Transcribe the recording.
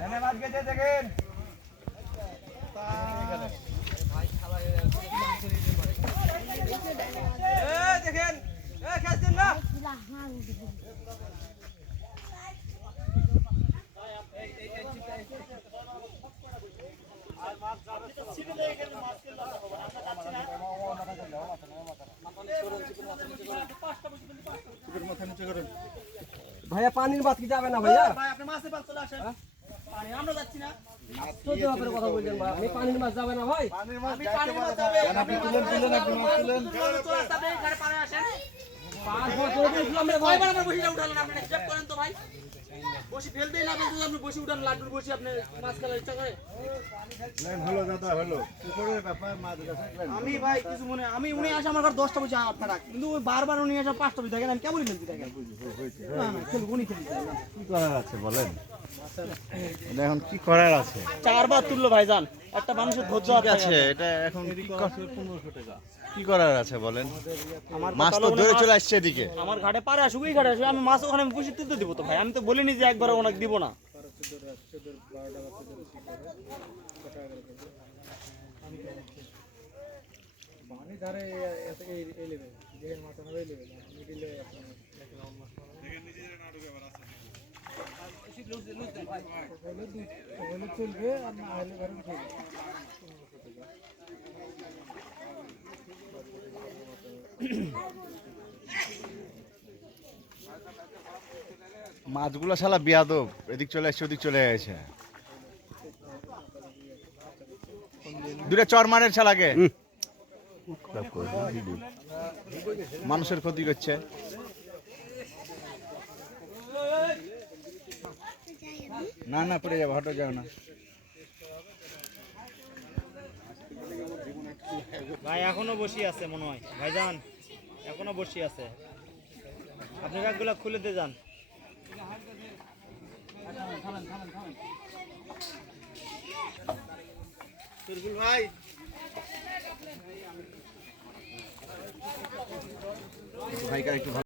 ধন্যবাদ দেখেন দেখেন খেলছেন না আর মাছ যাবে ছিটে দিয়ে গেলে মাছ কিনতে হবে ভাইয়া পানির মাছ কি যাবে না ভাইয়া? ভাই আপনি মাছের পাল চলে আসেন। পানি আমরা যাচ্ছি না। চোদ্দ ব্যাপারে কথা বলছেন ভাই আপনি পানির মাছ যাবে না ভাই? পানির মাছ যাবে। আপনি তুলেন তুলেন আপনি মাছ তুলেন। চলে আসতে পানি আসেন। পাঁচ বছর বুঝলাম রে ভাই। কয়বার আমার বসিটা উঠালেন আপনি হিসাব করেন তো ভাই। বসি ফেলতেই না ফেলতে আপনি বসি উঠান লাড্ডুর বসি আপনি মাছ খেলার ইচ্ছা করে। হলো দাদা হলো ব্যাপার? মাছ আমি ভাই কিছু মনে আমি উনি আসে আমার ঘর দশটা বসে আপনারা কিন্তু বারবার উনি আসে পাঁচটা বসে দেখেন আমি কেমন ফেলতে দেখেন। না না খেলব উনি খেলতে কি করার আছে বলেন? এখন কি করার আছে? চারবার তুললো ভাইজান। একটা মানুষের ধৈর্য আছে এটা এখন কি কর- কি করার আছে বলেন মাছ তো ধরে চলে আসছে এদিকে আমার ঘাটে পারে আসুক ঘাটে আসুক আমি মাছ ওখানে বসে তুলতে দিব তো ভাই আমি তো বলিনি যে একবার ওনাকে দিব না মাছগুলো শালা বিয়াদব। এদিক চলে আসছে ওদিক চলে গেছে। দুটা চর মারের শালাকে। মানুষের ক্ষতি করছে। না না পড়ে যাব হটো যাও না। ভাই এখনও বসে আছে মনে হয়। ভাইজান এখনও বসে আছে। আপনি ব্যাগগুলো খুলে দিয়ে যান। ভাই। ভাইকার একটু